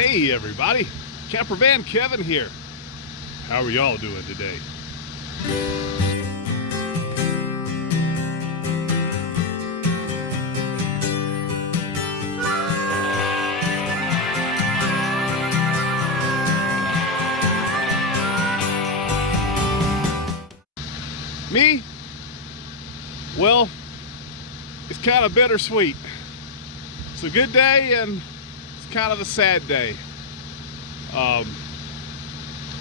Hey everybody, Campervan Kevin here. How are y'all doing today? Me? Well, it's kind of bittersweet. It's a good day and it's kind of a sad day.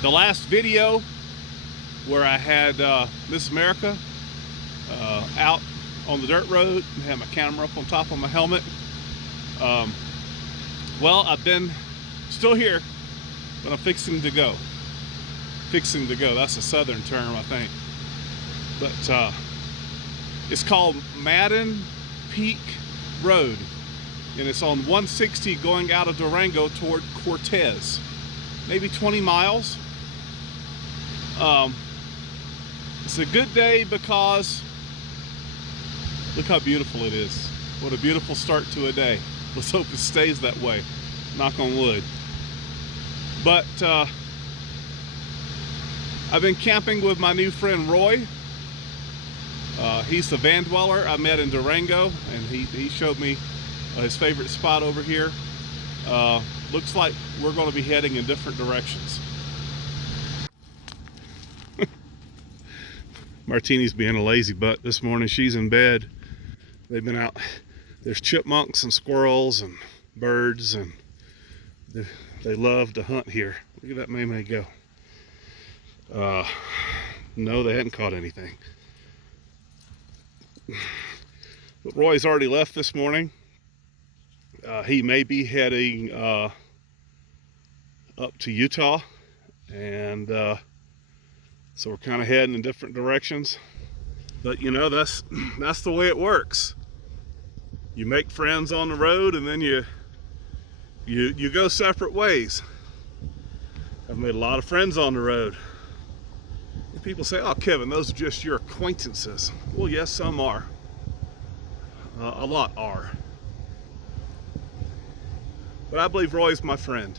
The last video where I had Miss America out on the dirt road and had my camera up on top of my helmet. Well, I've been still here, but I'm fixing to go. Fixing to go, that's a southern term, I think. But it's called Madden Peak Road, and it's on 160 going out of Durango toward Cortez, maybe 20 miles. It's a good day because look how beautiful it is. What a beautiful start to a day. Let's hope it stays that way, knock on wood. But I've been camping with my new friend Roy. He's the van dweller I met in Durango, and he showed me his favorite spot over here. Looks like we're going to be heading in different directions. Martini's being a lazy butt this morning. She's in bed. They've been out. There's chipmunks and squirrels and birds, and they love to hunt here. Look at that MaeMae go. No, they hadn't caught anything. But Roy's already left this morning. He may be heading up to Utah, and so we're kind of heading in different directions. But you know, that's the way it works. You make friends on the road, and then you go separate ways. I've made a lot of friends on the road. People say, "Oh, Kevin, those are just your acquaintances." Well, yes, some are. A lot are. But I believe Roy's my friend.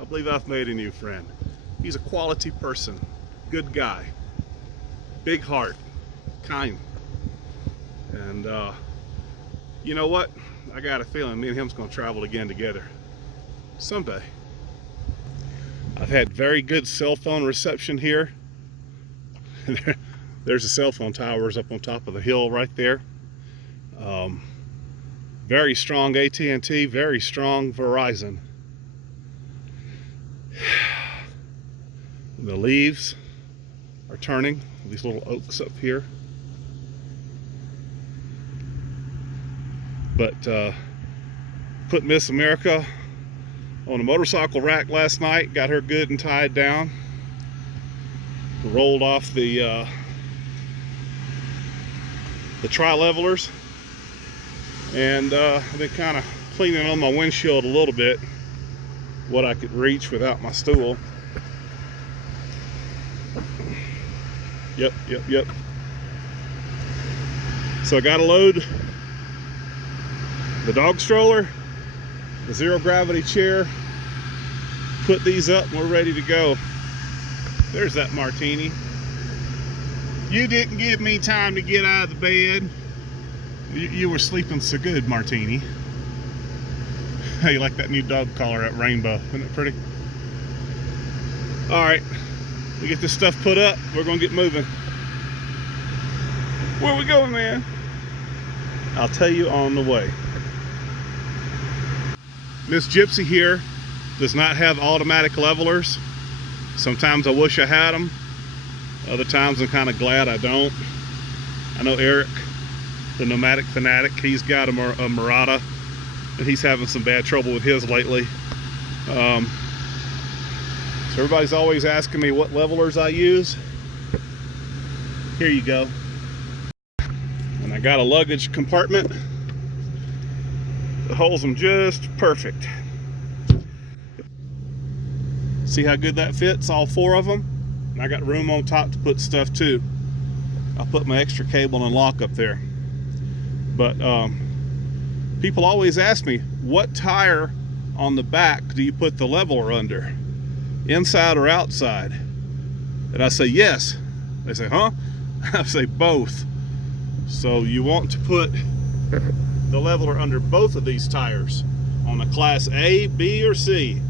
I believe I've made a new friend. He's a quality person, good guy, big heart, kind. And you know what? I got a feeling me and him's gonna travel again together someday. I've had very good cell phone reception here. There's the cell phone towers up on top of the hill right there. Very strong AT&T, very strong Verizon. The leaves are turning, these little oaks up here. But put Miss America on a motorcycle rack last night, got her good and tied down. Rolled off the tri-levelers, and I've been kind of cleaning on my windshield a little bit, what I could reach without my stool. Yep. So I got to load the dog stroller, the zero gravity chair, put these up, and we're ready to go. There's that Martini. You didn't give me time to get out of the bed. You were sleeping so good, Martini. How you like that new dog collar at Rainbow? Isn't it pretty? All right, we get this stuff put up. We're gonna get moving. Where we going, man? I'll tell you on the way. Miss Gypsy here does not have automatic levelers. Sometimes I wish I had them. Other times I'm kind of glad I don't. I know Eric, the nomadic fanatic, he's got a Murata, and he's having some bad trouble with his lately. So everybody's always asking me what levelers I use. Here you go. And I got a luggage compartment that holds them just perfect. See how good that fits, all four of them? And I got room on top to put stuff too. I'll put my extra cable and lock up there. But people always ask me, what tire on the back do you put the leveler under? Inside or outside? And I say yes. They say, huh? I say both. So you want to put the leveler under both of these tires on a class A, B, or C.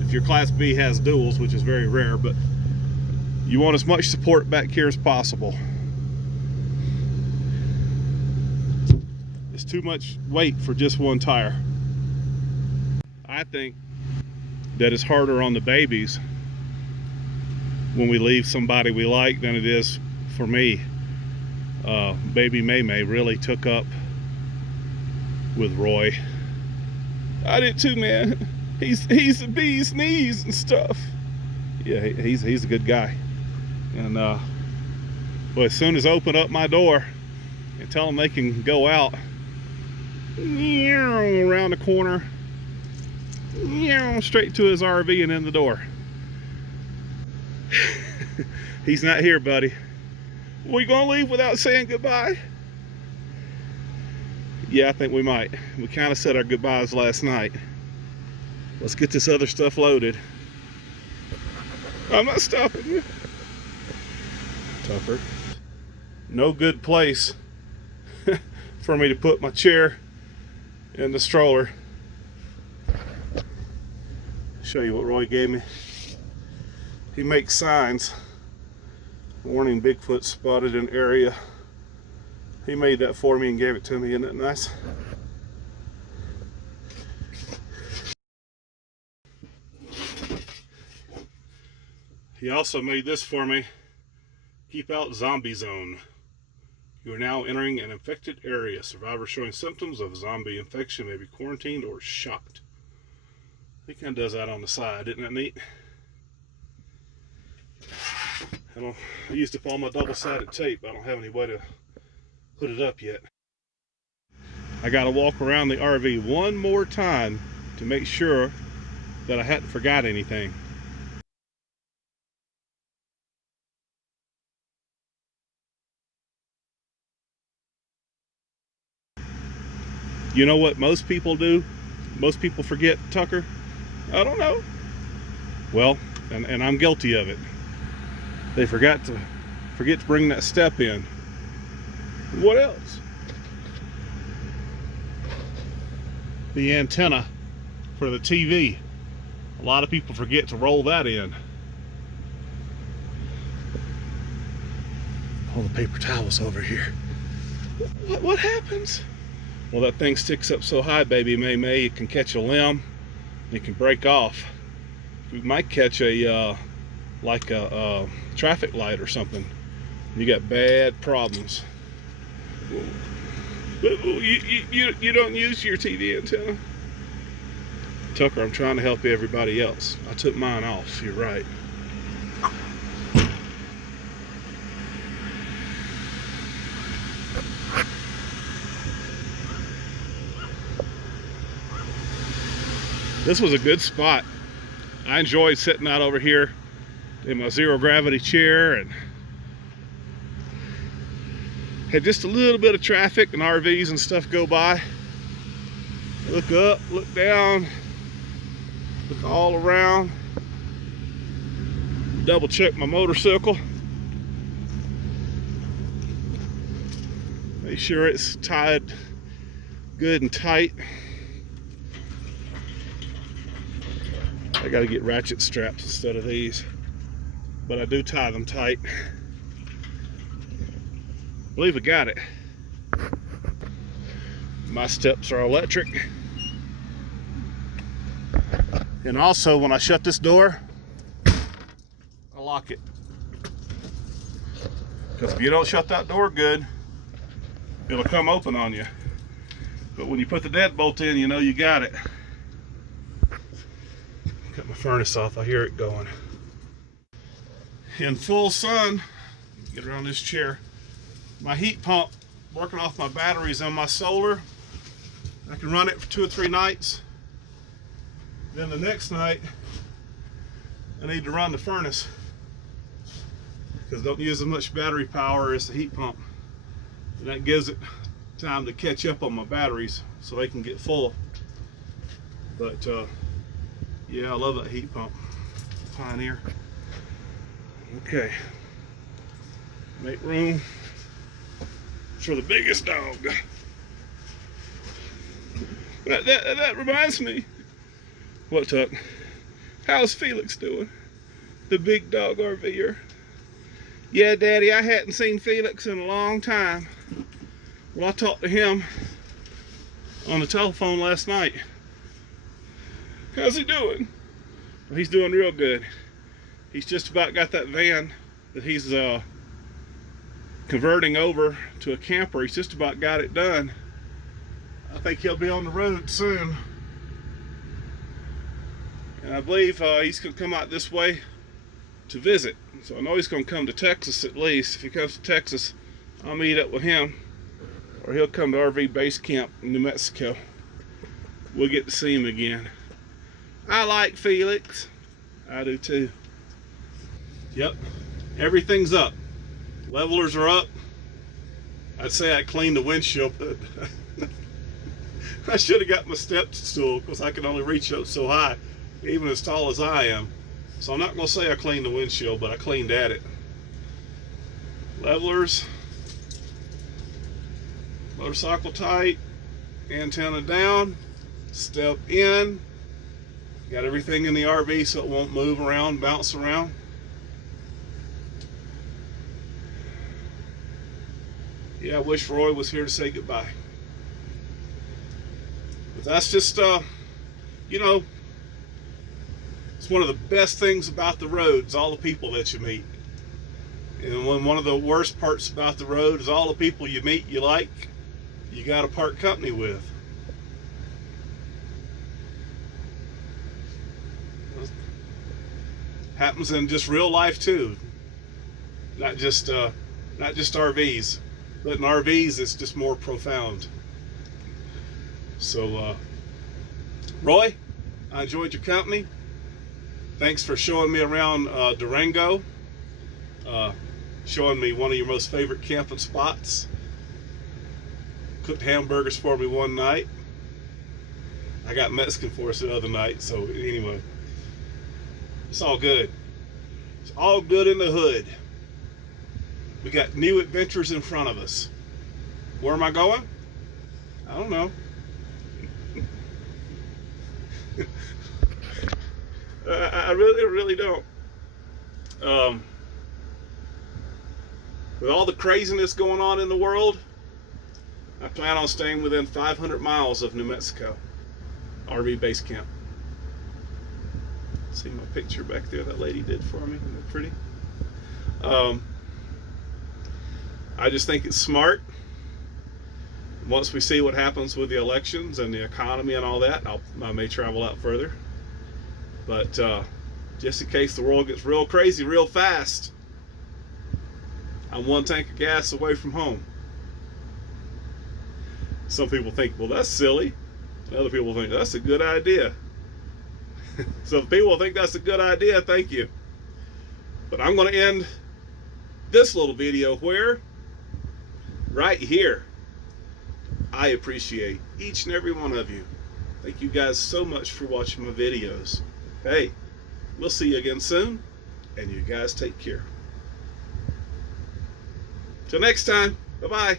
If your class B has duals, which is very rare, but you want as much support back here as possible. It's too much weight for just one tire. I think that it's harder on the babies when we leave somebody we like than it is for me. Baby MaeMae really took up with Roy. I did too, man. He's the bee's knees and stuff. Yeah, he's a good guy. And well, as soon as I open up my door and tell them they can go out, around the corner, straight to his RV and in the door. He's not here, buddy. We gonna leave without saying goodbye? Yeah, I think we might. We kind of said our goodbyes last night. Let's get this other stuff loaded. I'm not stopping you. Tougher. No good place for me to put my chair in the stroller. Show you what Roy gave me. He makes signs. Warning Bigfoot spotted in area. He made that for me and gave it to me. Isn't that nice? He also made this for me. Keep out zombie zone. You are now entering an infected area. Survivors showing symptoms of zombie infection may be quarantined or shot. He kind of does that on the side. Isn't that neat? I used up all my double-sided tape. I don't have any way to put it up yet. I got to walk around the RV one more time to make sure that I hadn't forgot anything. You know what most people do? Most people forget, Tucker? I don't know. Well, and I'm guilty of it. They forget to bring that step in. What else? The antenna for the TV. A lot of people forget to roll that in. All the paper towels over here. What happens? Well, that thing sticks up so high, baby MaeMae, it can catch a limb. It can break off. We might catch a like a traffic light or something. You got bad problems. You don't use your TV antenna? Tucker, I'm trying to help everybody else. I took mine off, you're right. This was a good spot. I enjoyed sitting out over here in my zero gravity chair and had just a little bit of traffic and RVs and stuff go by. Look up, look down, look all around, double check my motorcycle, make sure it's tied good and tight. I gotta get ratchet straps instead of these, but I do tie them tight. I believe I got it. My steps are electric. And also when I shut this door, I lock it. Because if you don't shut that door good, it'll come open on you. But when you put the deadbolt in, you know you got it. Cut my furnace off, I hear it going. In full sun, get around this chair. My heat pump working off my batteries on my solar. I can run it for 2 or 3 nights. Then the next night, I need to run the furnace because it don't use as much battery power as the heat pump. And that gives it time to catch up on my batteries so they can get full. But yeah, I love that heat pump. Pioneer. Okay. Make room for the biggest dog. That reminds me. What, Tuck? How's Felix doing? The big dog RVer. Yeah, Daddy, I hadn't seen Felix in a long time. Well, I talked to him on the telephone last night. How's he doing? Well, he's doing real good. He's just about got that van that he's converting over to a camper. He's just about got it done. I think he'll be on the road soon. And I believe he's going to come out this way to visit. So I know he's going to come to Texas at least. If he comes to Texas, I'll meet up with him. Or he'll come to RV base camp in New Mexico. We'll get to see him again. I like Felix. I do too. Yep, everything's up. Levelers are up. I'd say I cleaned the windshield, but I should have got my step stool because I can only reach up so high, even as tall as I am. So I'm not going to say I cleaned the windshield, but I cleaned at it. Levelers. Motorcycle tight. Antenna down. Step in. Got everything in the RV so it won't move around, bounce around. Yeah, I wish Roy was here to say goodbye. But that's just, you know, it's one of the best things about the road is all the people that you meet. And one of the worst parts about the road is all the people you meet you like, you got to part company with. Happens in just real life too, not just RVs, but in RVs it's just more profound. So Roy, I enjoyed your company. Thanks for showing me around Durango, showing me one of your most favorite camping spots. Cooked hamburgers for me one night. I got Mexican for us the other night, so anyway. It's all good. It's all good in the hood. We got new adventures in front of us. Where am I going? I don't know. I really don't. With all the craziness going on in the world, I plan on staying within 500 miles of New Mexico. RV base camp. See my picture back there that lady did for me? Isn't that pretty? I just think it's smart. Once we see what happens with the elections and the economy and all that, I may travel out further. But just in case the world gets real crazy real fast, I'm one tank of gas away from home. Some people think, well, that's silly. Other people think that's a good idea. So if people think that's a good idea, thank you. But I'm going to end this little video where? Right here. I appreciate each and every one of you. Thank you guys so much for watching my videos. Hey, we'll see you again soon, and you guys take care. Till next time, bye-bye.